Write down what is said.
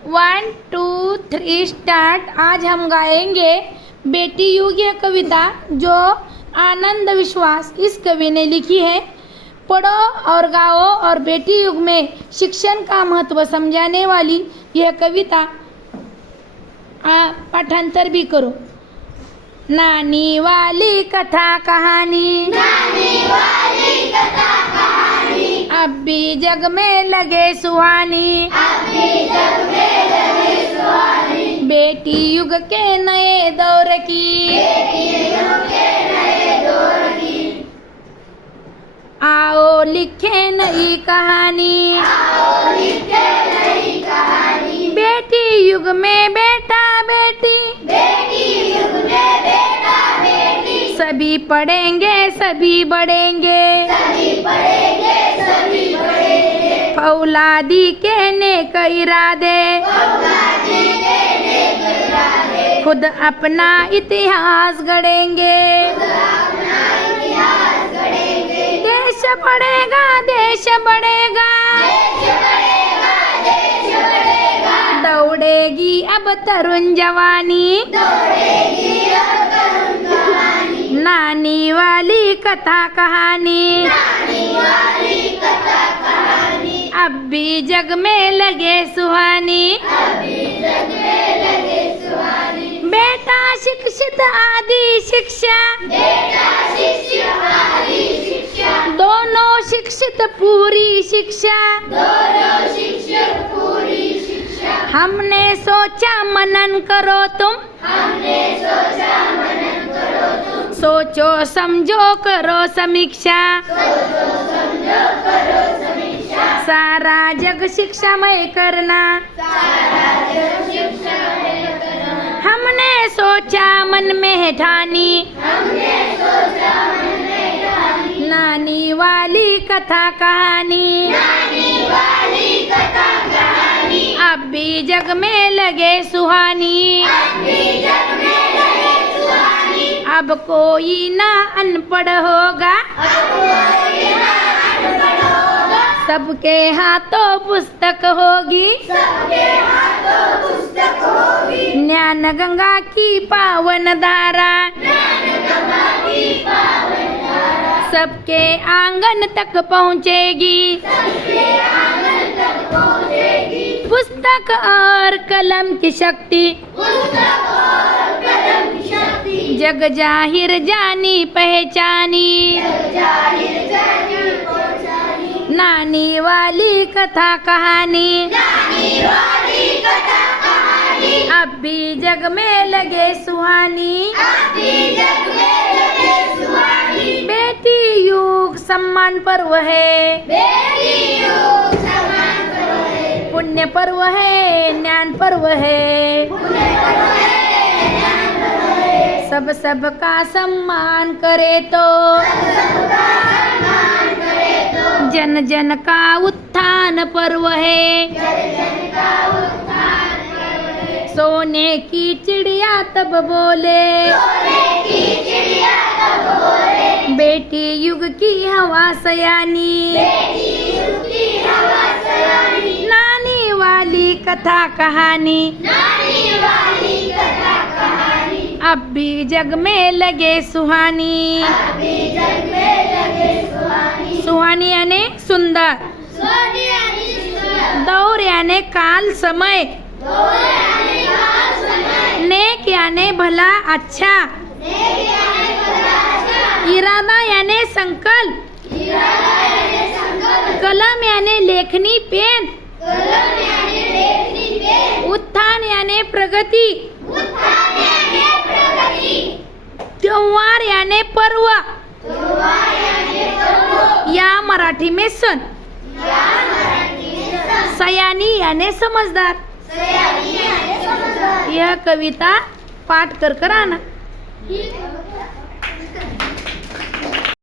1 2 3 start. आज हम गाएंगे बेटी युग यह कविता जो आनंद विश्वास इस कवि ने लिखी है। पढ़ो और गाओ और बेटी युग में शिक्षण का महत्व समझाने वाली यह कविता पाठांतर भी करो। नानी वाली कथा कहानी, नानी वाली कथा कहानी, अब भी जग में लगे सुहानी, अब भी जग में लगे सुहानी। बेटी युग के नए दौर की, बेटी युग के नए दौर की, आओ लिखे नई कहानी। आओ लिखे नई कहानी। बेटी युग में बेटा बेटी, बेटी युग में बेटा बेटी, सभी पढ़ेंगे सभी बढ़ेंगे, सभी पढ़ेंगे सभी बढ़ेंगे। फौलादी के नेक इरादे, औलादी के नेक इरादे, खुद अपना इतिहास गढ़ेंगे। अपना इतिहास गढ़ेंगे। देश बढ़ेगा देश बढ़ेगा, देश बढ़ेगा देश बढ़ेगा, दौड़ेगी अब तरुण जवानी। दौड़ेगी अब तरुण कहानी। नानी वाली कथा कहानी, नानी वाली कथा कहानी, अब भी जग में लगे सुहानी। अभी जग में लगे सुहानी। बेटा शिक्षित आदि शिक्षा, बेटा शिक्षित आदि शिक्षा, दोनों शिक्षित पूरी शिक्षा। दोनों शिक्षित पूरी शिक्षा। हमने सोचा मनन करो तुम, हमने सोचा मनन करो तुम, सोचो समझो करो समीक्षा। सोचो समझो करो समीक्षा। सारा जग शिक्षामय करना, सारा जग शिक्षा में करना, हमने सोचा मन में ठानी। हमने सोचा मन में ठानी। नानी वाली कथा कहानी, नानी वाली कथा कहानी, अब भी जग में लगे सुहानी। अभी जग में लगे सुहानी। अब कोई ना अनपढ़ होगा, अब कोई ना अनपढ़ होगा, सबके हाथों पुस्तक होगी। सबके हाथों पुस्तक होगी। ज्ञान गंगा की पावन धारा, ज्ञान गंगा की पावन धारा, सबके आंगन तक पहुँचेगी। सबके आंगन तक पहुँचेगी। पुस्तक और कलम की शक्ति, पुस्तक और कलम की शक्ति, जग जाहिर जानी पहचानी। जग जाहिर जानी पहचानी। नानी वाली कथा कहानी, नानी वाली कथा कहानी, अब भी जग में लगे सुहानी। अभी जग में लगे सुहानी। बेटी युग सम्मान पर्व है, बेटी युग सम्मान पर्व है, पुण्य पर्व है, ज्ञान पर्व है। पुण्य पर्व है, ज्ञान पर्व है। सबका सम्मान करे तो, सबका सम्मान करे तो, जन जन का उत्थान पर्व है। जन जन का उत्थान पर्व है। सोने की चिड़िया तब बोले, सोने की चिड़िया तब बोले, बेटी युग की हवा सयानी। बेटी युग की हवा सयानी। नानी वाली कथा कहानी, नानी वाली कथा कहानी, अब भी जग में लगे सुहानी। अभी जग में लगे सुहानी। सुहानी यानी सुंदर, सोनी यानी सुंदर, दौर यानी काल समय, दौर यानी काल समय, नेक यानी भला अच्छा, नेक यानी भला अच्छा, इरादा यानी संकल्प, इरादा यानी संकल्प, कलम यानी लेखनी पेन, कलम यानी लेखनी पेन, उत्थान यानी प्रगति, उत्थान यानी प्रगति, त्योहार यानी पर्व, त्योहार यानी पर्व, या मराठी में सण, या मराठी में सण, सयानी यानी समझदार। सयानी यानी समझदार। यह कविता पाठ कर आना।